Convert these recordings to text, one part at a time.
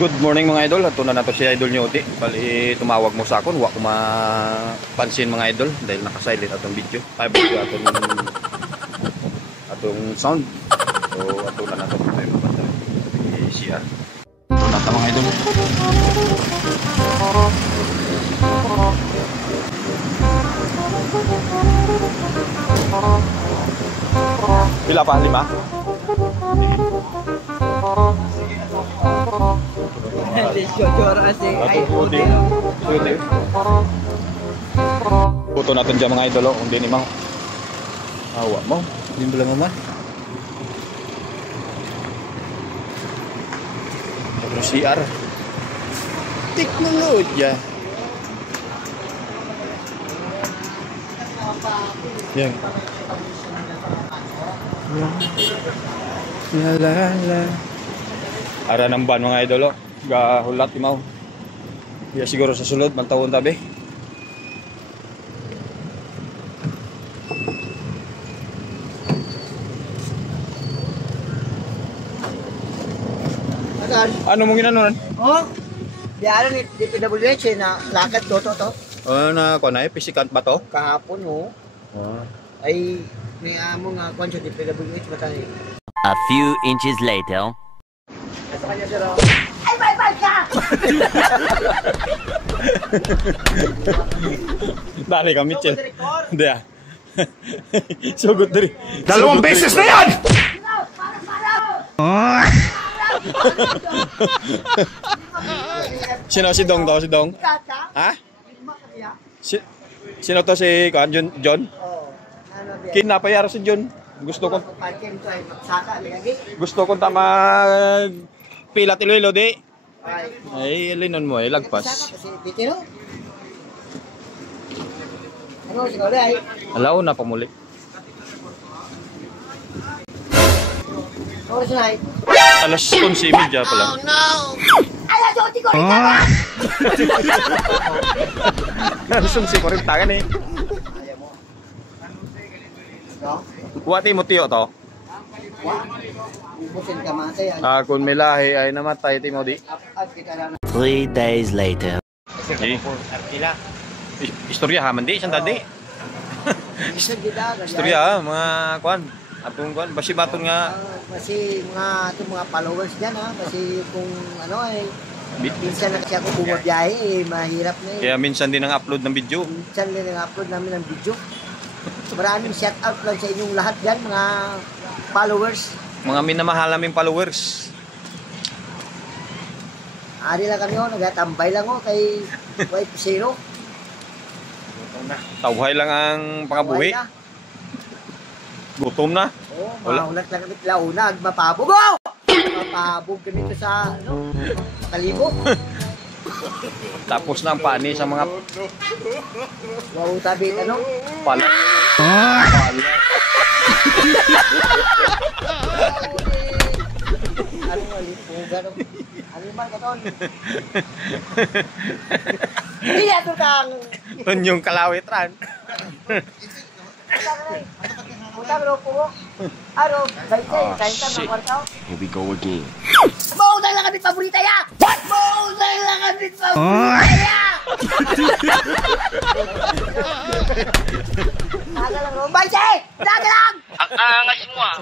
Good morning mga idol. Ato na nato si Idol Nyoti. Bali tumawag mo sa akon, wa ko mapansin mga idol dahil naka-silent atong video. Ay video atong sound. So ato na nato tayo mabantay. Siya. Ato na ta mga idol. Pila pa? 5? Puto natin dyan mga idol. Hindi ni Mang awa mo. Hindi mo lang naman CR teknolohiya yan. La ara ng ban mga idol. Gahulat imaw. Ya siguro sa sulod magtawon tabi. Ano mong ginanon? Oh. Diara ni DPWH na lakad to. Na ko na pisikant ba to? Kahapon oh. Ay may amo nga kon sa DPWH batay. A few inches later. Sa kanya sir. Ay bye ka. Dali kami chill. Dia. Sugod diri. 2 beses na yan! Sino si Dong to? Si Dong? Ha? Sino to si John? Kinapayaro si John. Gusto ko tama pila Iloilo di. Ay linon mo ay lagpas. Ano siguro ay? Alaw na pamulik. Oh, sinay. Alas 11:30 pala. Oh no. Alas 8 ko rin. Alas 11 ko rin tangan eh. Kuwati mo tiyo to? Busin ka matay. Kung may lahi ay namatay ti mo di. 3 days later. Istorya ha man di isang tadi. Istorya mga kuan. Atong kuan basi baton nga kasi mga followers diyan ha kasi kung ano ay minsan na kasi ako bumabiyahe mahirap na eh. Kaya minsan din ang upload ng video. Minsan din ang upload namin ng video. Maraming shout out lang sa inyong lahat diyan mga followers. Mga minamahal naming followers. Ari lang kami nagatambay lang kay Wife Zero. Tawhay lang ang pangabuhi. Gutom na. Oh, maulat lang kami launag, mapabog. Mapabog ganito sa kalibo. Tapos na ang pani sa mga wow, tabi pala. Ano lipugan? Ano man katon? Hindi ato kang Tunyong kalawit ran. Here we go again. Maunang lang kami paborita ya! What? Maunang lang kami paborita ya! Taga lang ron. Baise! Taga lang! Ang angas mo ah.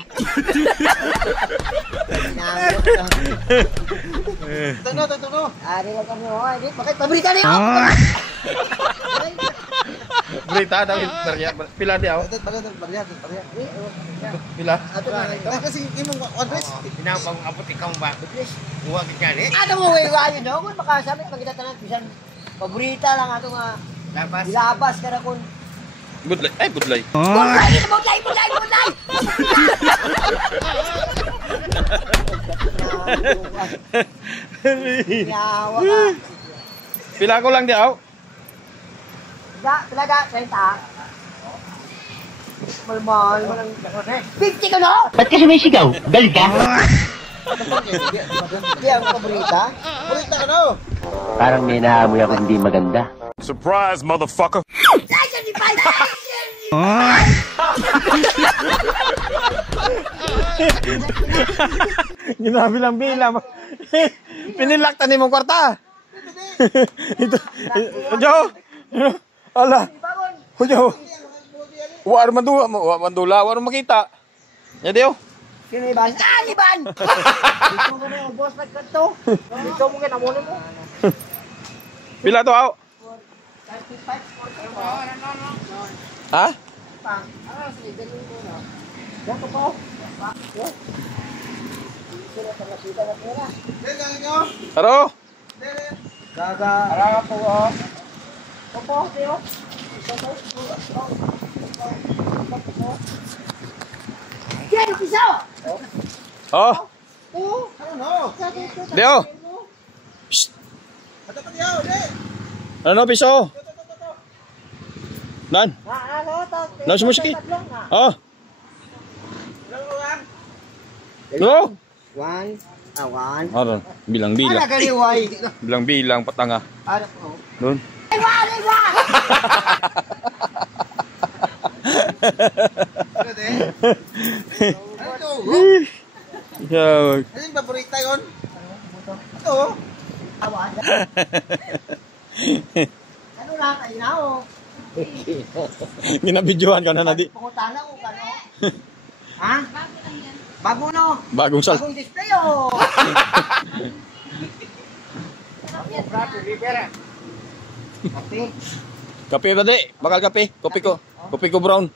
Tuno. Ari lang kami bakit paborita niyo? Berita daw pila di aw. Barya. Pila? Ato na kasi imong address. Pinapang abot ikaw ba? Huwag ka ni. Ano mo wayo no? Kung makasamit magita tanan bisan paborita lang ato nga labas kada kun. Budlay. Ay budlay. Budlay. Yawa ka. Pila ko lang di aw. Talaga 30. Malmal mo lang 50 ka no? Ba't ka sumisigaw? Galit ka? Hindi ang paborita. Paborita ka no? Parang may naamoy ako hindi maganda. Surprise, motherfucker! Ginabilang bilang. Pinilaktan ni mong kwarta. Ito. Ojo. Ala. Ojo. Wa mandula, wa makita. Ya dio. Sino Iban? Ah, Iban! Dito mo na yung boss nagkanto. Dito mo nga namunin mo. Pila to aw? 35. Ha? Pang. Ah, sige, ganun mo na. Dato po. Sino sa nasita na pera? Aro. Gaga. Araga po o. Opo, tiyo. Yan, piso! Oh. Oo. Ano? Dio. Ano piso? Nan. Ano to? Nas musiki. Oh. No. One. Aron, bilang-bilang. Ano kaliway? Bilang-bilang patanga. Ano po? Doon. Iwa! Yeah. Ano yung paborita yun? Ito. Awan. Ano lang kayo na o? Ginabidyohan ka na na di. Pangutana o kano? Ha? Bago no? Bagong sal. Bagong display o? Kape. Kape ba di? Bakal kape. Kopi ko. Kopi ko brown.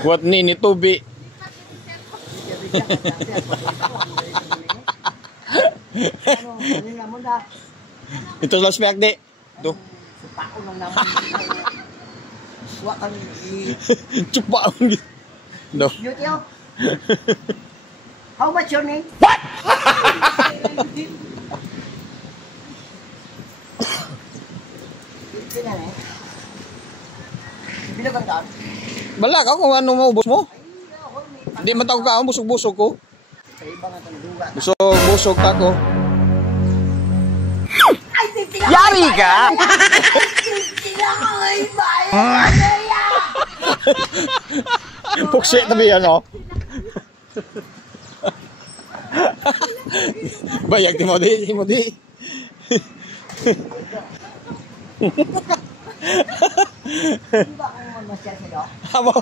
Kuat ni tubi. Ano? Ano naman na? Ito lang spek di. Do. Supako ng naman. Suwa kami. Chupa. Do. Beauty o? How much your name? Sino na eh? Bilagan ka? Bala ka kung ano maubos mo. Hindi man tawag ka, busog-busog ko. Sa iba nga itong duga. Busog ka ko. Ay, titignan! Yari ka! Titignan ko ay bayan! Puksi tabi yan o. Bayag mo di. Di ba kung masyal sa'yo? Amo.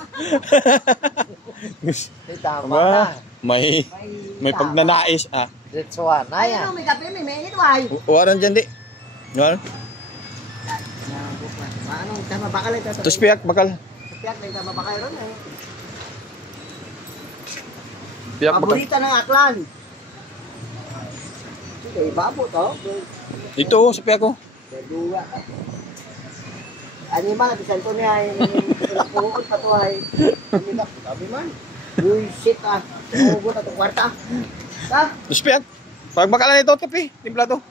May tama Aba, na. may pagnanais ah. Ritsuan na yan. May kape, may mainit, why? Waran dyan di. Yan. Anong tama bakal ito? Tapos piyak bakal. Piyak na tama bakal ron eh. Piyak bakal. Paborita ng aklan. Sige, babo to. Ito sa piyak ko. Duga. Ano ba, bisan ko niya, lakuhon pa to ay. Sabi man. Uy, shit ah. Hugot at kwarta. Ha? Tapos piyak. Pag bakalan ito kape. Timpla to.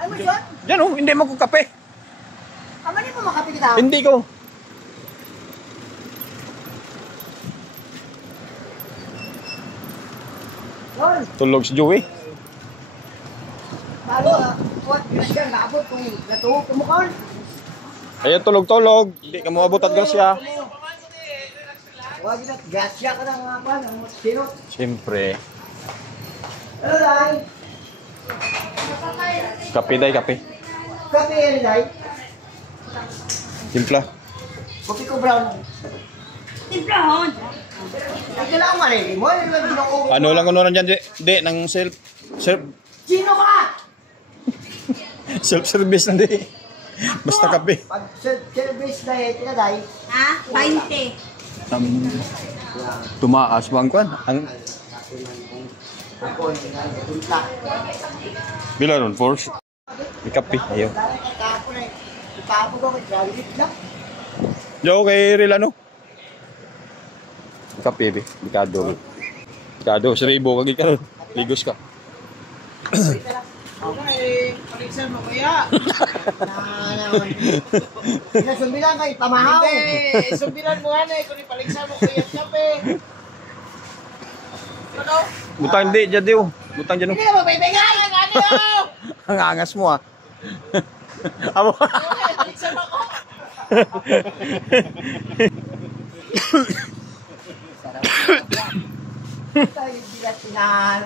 Ay, mo siya? Yan o. Hindi mo ko kape. Ama niyo mo makapi kita. Hindi ko. Lol, Tulog si Joey. bago kuat siya nabot kung natuhog mo kon. Ayan tulog-tulog. Hindi ka mo abot at grasya. Wag na gasya ka ng mga pan, ang sinot. Siyempre. Ano dai? Kape day kape. Kape yan dai. Timpla. Kopi ko brown. Timplahon. Ay kailangan man eh. Mo yung ginoo. Ano lang kuno dyan di ng Sino ka? self-service na di. Basta kape. Pag service dai, tinadai. Ha? 20. Tumaas bang kwan? Ang Ako yung timpla. bila ron force. May kape ayo. Kapo na. Kapo ko kay David lang. Yo kay Rilano. Kape be, Mikado. Mikado sa ribo kag ikaron. Ligos ka. Okay, paligsan mo kaya. Naman. Sinasumbilan kay pamahaw. Hindi, sumbilan mo nga na kung ipaligsan mo kaya kape. Ano? Butang di jadi oh. Butang dyan oh. Hindi ka magbibigay. Ang angas mo ah. Amo. Paligsan mo ako. Tayo at tinahan.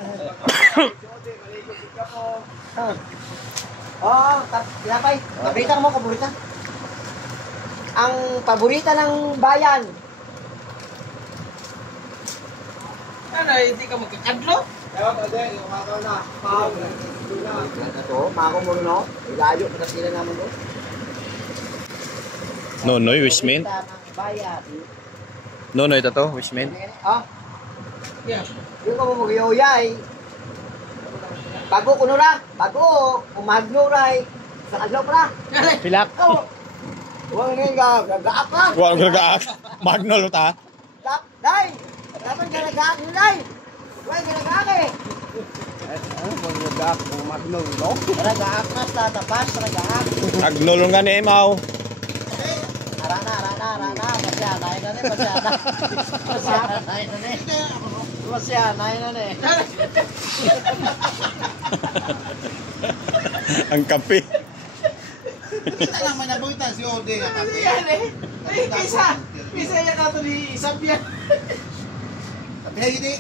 Oo, tinapay. Paborita mo, paborita. Ang paborita ng bayan. Ano, hindi ka magkakadlo? Ito, mako mo no? Ilayo, sila naman doon. Nonoy, Wismin. Paborita ng bayan. Nonoy, ito to, Wismin. Ah, Yeah. yung ka mo magyayay. Bago kuno ra, bago umagno ra sa adlaw pa. Pilak. Ikaw, huwag nga gagaak ka. Wala ko nagaak. Magnol ta. Day, dapat ka nagaak yun, day. Huwag ka nagaak eh. Ano mo nagaak kung magno, no? Nagaak na sa tapas, nagaak. Agnol nga ni Mau. Arana. Masyanay na ni, masyanay. Masyanay na ni. Masyanay na ni. Ang kape. Kita naman nabuta si Ode nga kami. Yan eh. Ay, kisa yan nato ni Isabyan. Tapi hindi.